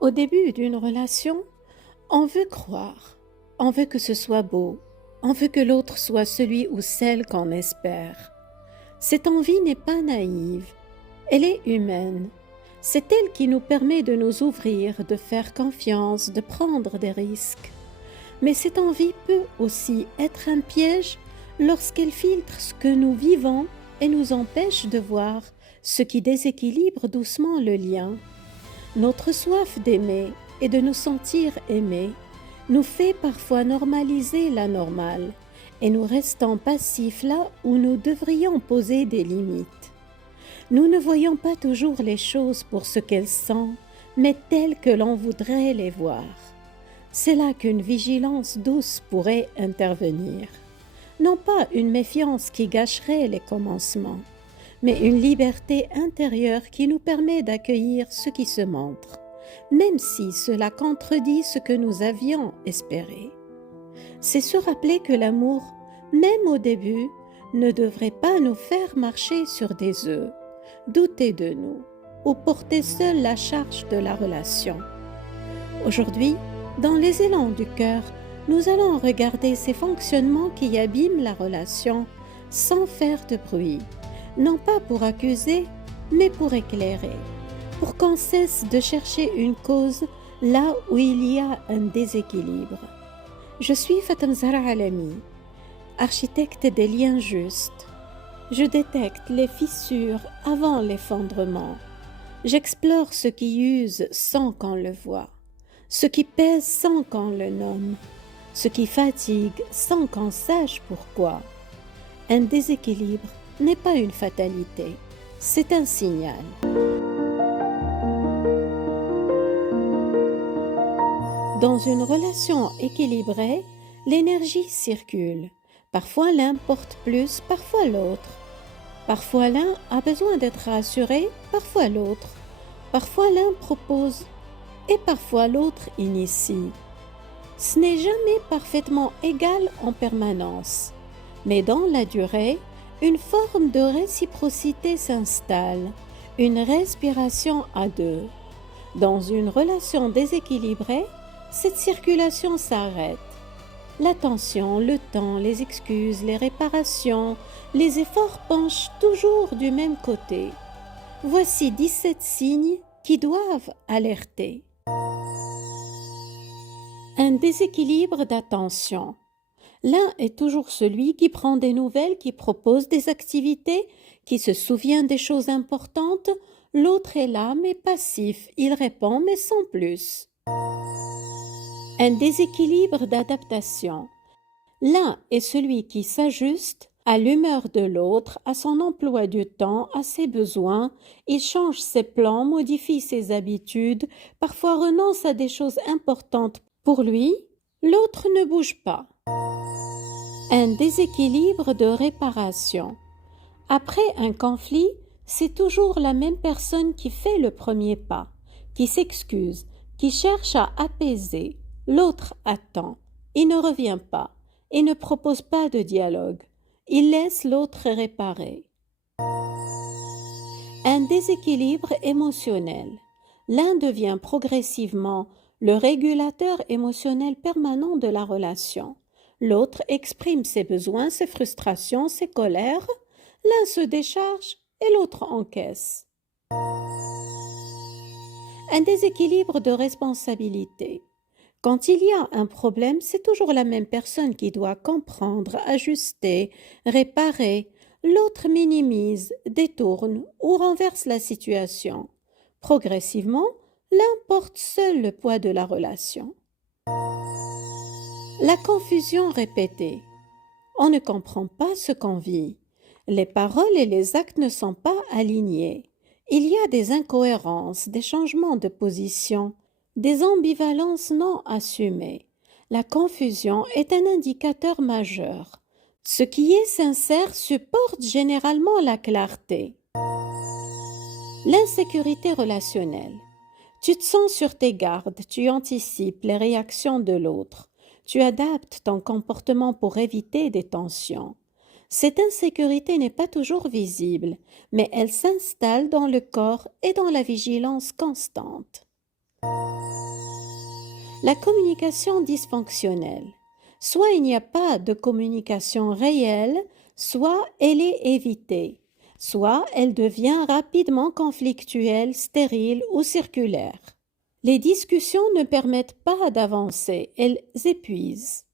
Au début d'une relation, on veut croire, on veut que ce soit beau, on veut que l'autre soit celui ou celle qu'on espère. Cette envie n'est pas naïve, elle est humaine. C'est elle qui nous permet de nous ouvrir, de faire confiance, de prendre des risques. Mais cette envie peut aussi être un piège lorsqu'elle filtre ce que nous vivons et nous empêche de voir ce qui déséquilibre doucement le lien. Notre soif d'aimer et de nous sentir aimés nous fait parfois normaliser l'anormal et nous restons passifs là où nous devrions poser des limites. Nous ne voyons pas toujours les choses pour ce qu'elles sont, mais telles que l'on voudrait les voir. C'est là qu'une vigilance douce pourrait intervenir. Non pas une méfiance qui gâcherait les commencements, mais une liberté intérieure qui nous permet d'accueillir ce qui se montre, même si cela contredit ce que nous avions espéré. C'est se rappeler que l'amour, même au début, ne devrait pas nous faire marcher sur des œufs, douter de nous ou porter seul la charge de la relation. Aujourd'hui, dans les élans du cœur, nous allons regarder ces fonctionnements qui abîment la relation sans faire de bruit, non pas pour accuser, mais pour éclairer, pour qu'on cesse de chercher une cause là où il y a un déséquilibre. Je suis Fatem Zahra Alami, architecte des liens justes. Je détecte les fissures avant l'effondrement. J'explore ce qui use sans qu'on le voie, ce qui pèse sans qu'on le nomme, ce qui fatigue sans qu'on sache pourquoi. Un déséquilibre n'est pas une fatalité, c'est un signal. Dans une relation équilibrée, l'énergie circule. Parfois l'un porte plus, parfois l'autre. Parfois l'un a besoin d'être rassuré, parfois l'autre. Parfois l'un propose et parfois l'autre initie. Ce n'est jamais parfaitement égal en permanence, mais dans la durée, une forme de réciprocité s'installe, une respiration à deux. Dans une relation déséquilibrée, cette circulation s'arrête. L'attention, le temps, les excuses, les réparations, les efforts penchent toujours du même côté. Voici 17 signes qui doivent alerter. Un déséquilibre d'attention. L'un est toujours celui qui prend des nouvelles, qui propose des activités, qui se souvient des choses importantes. L'autre est là, mais passif. Il répond, mais sans plus. Un déséquilibre d'adaptation. L'un est celui qui s'ajuste à l'humeur de l'autre, à son emploi du temps, à ses besoins. Il change ses plans, modifie ses habitudes, parfois renonce à des choses importantes pour lui. L'autre ne bouge pas. Un déséquilibre de réparation. Après un conflit, c'est toujours la même personne qui fait le premier pas, qui s'excuse, qui cherche à apaiser. L'autre attend, il ne revient pas, il ne propose pas de dialogue, il laisse l'autre réparer. Un déséquilibre émotionnel. L'un devient progressivement le régulateur émotionnel permanent de la relation. L'autre exprime ses besoins, ses frustrations, ses colères. L'un se décharge et l'autre encaisse. Un déséquilibre de responsabilité. Quand il y a un problème, c'est toujours la même personne qui doit comprendre, ajuster, réparer. L'autre minimise, détourne ou renverse la situation. Progressivement, l'un porte seul le poids de la relation. La confusion répétée. On ne comprend pas ce qu'on vit. Les paroles et les actes ne sont pas alignés. Il y a des incohérences, des changements de position, des ambivalences non assumées. La confusion est un indicateur majeur. Ce qui est sincère supporte généralement la clarté. L'insécurité relationnelle. Tu te sens sur tes gardes, tu anticipes les réactions de l'autre. Tu adaptes ton comportement pour éviter des tensions. Cette insécurité n'est pas toujours visible, mais elle s'installe dans le corps et dans la vigilance constante. La communication dysfonctionnelle. Soit il n'y a pas de communication réelle, soit elle est évitée, soit elle devient rapidement conflictuelle, stérile ou circulaire. Les discussions ne permettent pas d'avancer, elles épuisent.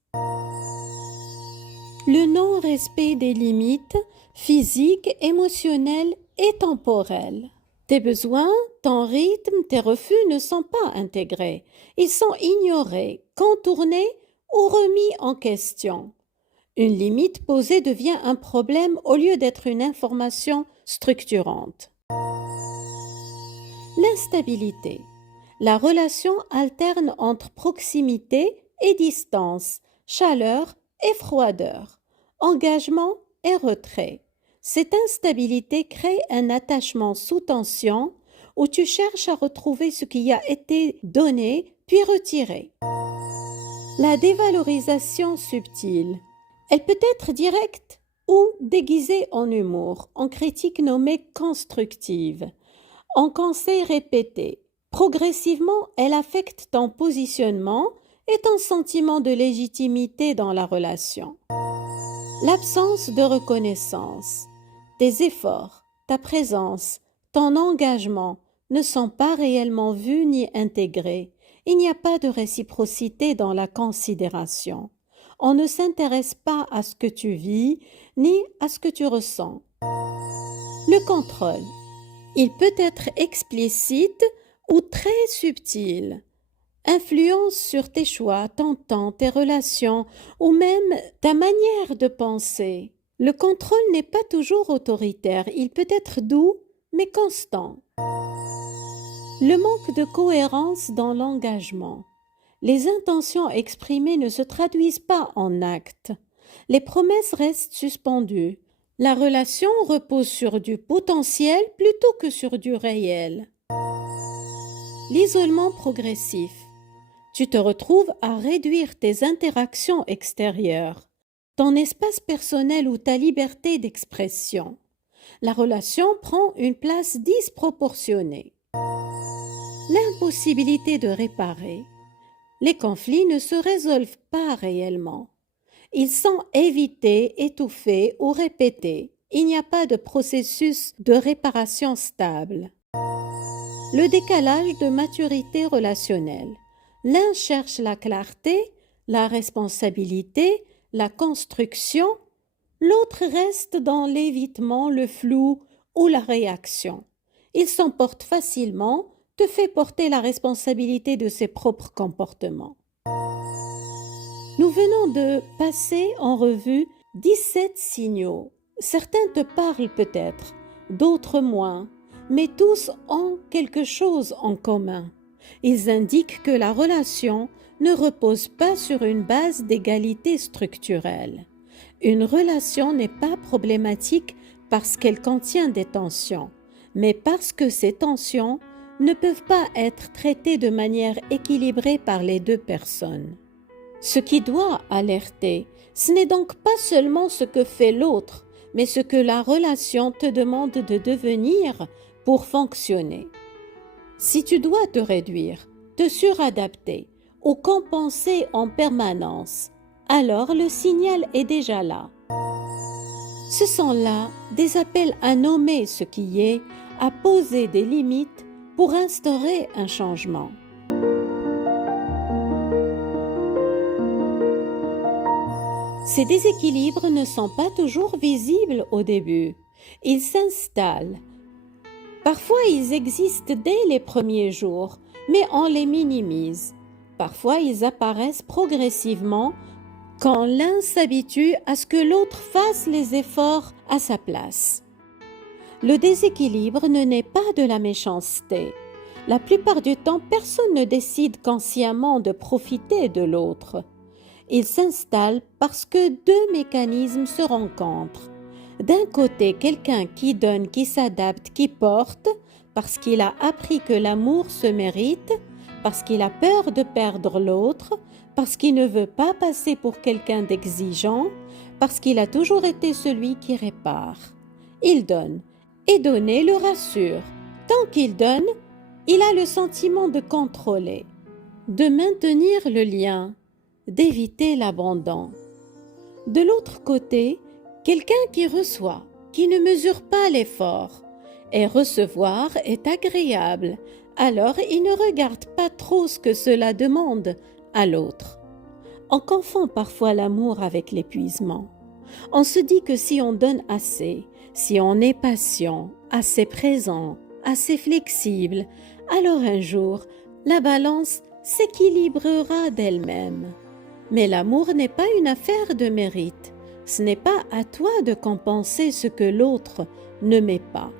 Le non-respect des limites physiques, émotionnelles et temporelles. Tes besoins, ton rythme, tes refus ne sont pas intégrés. Ils sont ignorés, contournés ou remis en question. Une limite posée devient un problème au lieu d'être une information structurante. L'instabilité. La relation alterne entre proximité et distance, chaleur et froideur, engagement et retrait. Cette instabilité crée un attachement sous tension où tu cherches à retrouver ce qui a été donné puis retiré. La dévalorisation subtile. Elle peut être directe ou déguisée en humour, en critique nommée constructive, en conseil répété. Progressivement, elle affecte ton positionnement et ton sentiment de légitimité dans la relation. L'absence de reconnaissance. Tes efforts, ta présence, ton engagement ne sont pas réellement vus ni intégrés. Il n'y a pas de réciprocité dans la considération. On ne s'intéresse pas à ce que tu vis ni à ce que tu ressens. Le contrôle. Il peut être explicite ou très subtil. Influence sur tes choix, ton temps, tes relations ou même ta manière de penser. Le contrôle n'est pas toujours autoritaire, il peut être doux mais constant. Le manque de cohérence dans l'engagement. Les intentions exprimées ne se traduisent pas en actes. Les promesses restent suspendues. La relation repose sur du potentiel plutôt que sur du réel. L'isolement progressif. Tu te retrouves à réduire tes interactions extérieures, ton espace personnel ou ta liberté d'expression. La relation prend une place disproportionnée. L'impossibilité de réparer. Les conflits ne se résolvent pas réellement. Ils sont évités, étouffés ou répétés. Il n'y a pas de processus de réparation stable. Le décalage de maturité relationnelle. L'un cherche la clarté, la responsabilité, la construction. L'autre reste dans l'évitement, le flou ou la réaction. Il s'emporte facilement, te fait porter la responsabilité de ses propres comportements. Nous venons de passer en revue 17 signaux. Certains te parlent peut-être, d'autres moins, mais tous ont quelque chose en commun. Ils indiquent que la relation ne repose pas sur une base d'égalité structurelle. Une relation n'est pas problématique parce qu'elle contient des tensions, mais parce que ces tensions ne peuvent pas être traitées de manière équilibrée par les deux personnes. Ce qui doit alerter, ce n'est donc pas seulement ce que fait l'autre, mais ce que la relation te demande de devenir pour fonctionner. Si tu dois te réduire, te suradapter ou compenser en permanence, alors le signal est déjà là. Ce sont là des appels à nommer ce qui est, à poser des limites pour instaurer un changement. Ces déséquilibres ne sont pas toujours visibles au début. Ils s'installent. Parfois, ils existent dès les premiers jours, mais on les minimise. Parfois, ils apparaissent progressivement quand l'un s'habitue à ce que l'autre fasse les efforts à sa place. Le déséquilibre ne naît pas de la méchanceté. La plupart du temps, personne ne décide consciemment de profiter de l'autre. Il s'installe parce que deux mécanismes se rencontrent. D'un côté, quelqu'un qui donne, qui s'adapte, qui porte, parce qu'il a appris que l'amour se mérite, parce qu'il a peur de perdre l'autre, parce qu'il ne veut pas passer pour quelqu'un d'exigeant, parce qu'il a toujours été celui qui répare. Il donne, et donner le rassure. Tant qu'il donne, Il a le sentiment de contrôler, de maintenir le lien, d'éviter l'abandon. De l'autre côté, quelqu'un qui reçoit, qui ne mesure pas l'effort, et recevoir est agréable, alors il ne regarde pas trop ce que cela demande à l'autre. On confond parfois l'amour avec l'épuisement. On se dit que si on donne assez, si on est patient, assez présent, assez flexible, alors un jour, la balance s'équilibrera d'elle-même. Mais l'amour n'est pas une affaire de mérite. Ce n'est pas à toi de compenser ce que l'autre ne met pas.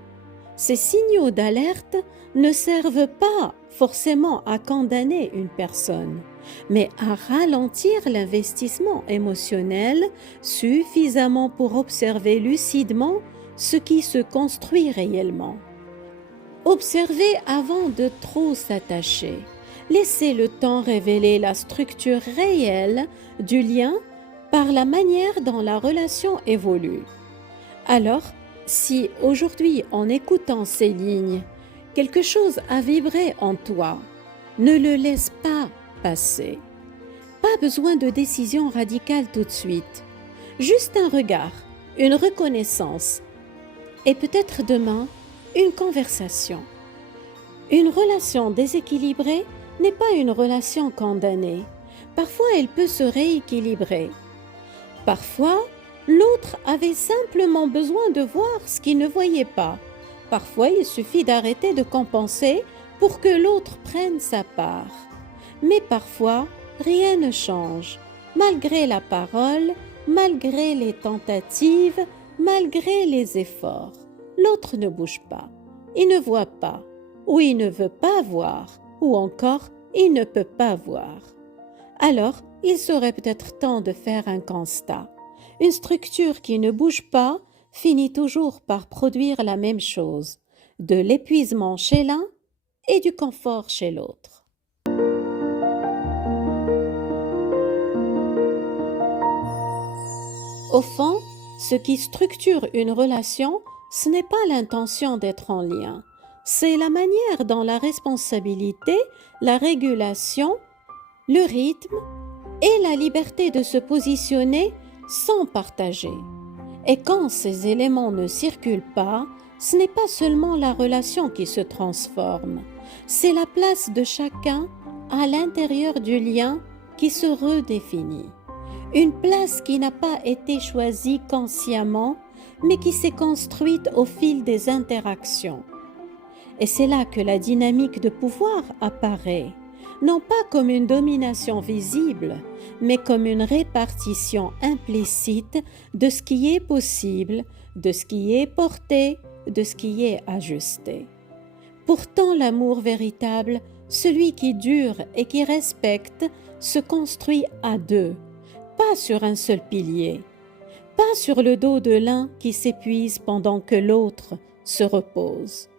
Ces signaux d'alerte ne servent pas forcément à condamner une personne, mais à ralentir l'investissement émotionnel suffisamment pour observer lucidement ce qui se construit réellement. Observer avant de trop s'attacher. Laissez le temps révéler la structure réelle du lien par la manière dont la relation évolue. Alors, si aujourd'hui, en écoutant ces lignes, quelque chose a vibré en toi, ne le laisse pas passer. Pas besoin de décision radicale tout de suite. Juste un regard, une reconnaissance et peut-être demain, une conversation. Une relation déséquilibrée n'est pas une relation condamnée. Parfois, elle peut se rééquilibrer. Parfois, l'autre avait simplement besoin de voir ce qu'il ne voyait pas. Parfois, il suffit d'arrêter de compenser pour que l'autre prenne sa part. Mais parfois, rien ne change. Malgré la parole, malgré les tentatives, malgré les efforts, l'autre ne bouge pas. Il ne voit pas, ou il ne veut pas voir, ou encore, il ne peut pas voir. Alors, il serait peut-être temps de faire un constat. Une structure qui ne bouge pas finit toujours par produire la même chose, de l'épuisement chez l'un et du confort chez l'autre. Au fond, ce qui structure une relation, ce n'est pas l'intention d'être en lien, c'est la manière dont la responsabilité, la régulation, le rythme et la liberté de se positionner sont partagés. Et quand ces éléments ne circulent pas, ce n'est pas seulement la relation qui se transforme, c'est la place de chacun à l'intérieur du lien qui se redéfinit. Une place qui n'a pas été choisie consciemment, mais qui s'est construite au fil des interactions. Et c'est là que la dynamique de pouvoir apparaît, non pas comme une domination visible, mais comme une répartition implicite de ce qui est possible, de ce qui est porté, de ce qui est ajusté. Pourtant, l'amour véritable, celui qui dure et qui respecte, se construit à deux, pas sur un seul pilier, pas sur le dos de l'un qui s'épuise pendant que l'autre se repose.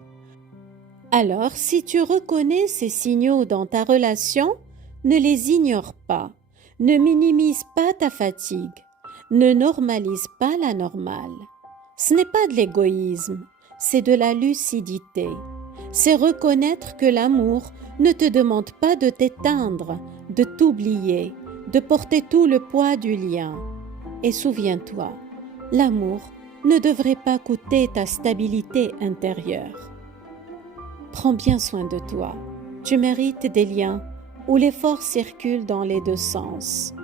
Alors, si tu reconnais ces signaux dans ta relation, ne les ignore pas, ne minimise pas ta fatigue, ne normalise pas la normale. Ce n'est pas de l'égoïsme, c'est de la lucidité. C'est reconnaître que l'amour ne te demande pas de t'éteindre, de t'oublier, de porter tout le poids du lien. Et souviens-toi, l'amour ne devrait pas coûter ta stabilité intérieure. Prends bien soin de toi. Tu mérites des liens où l'effort circule dans les deux sens.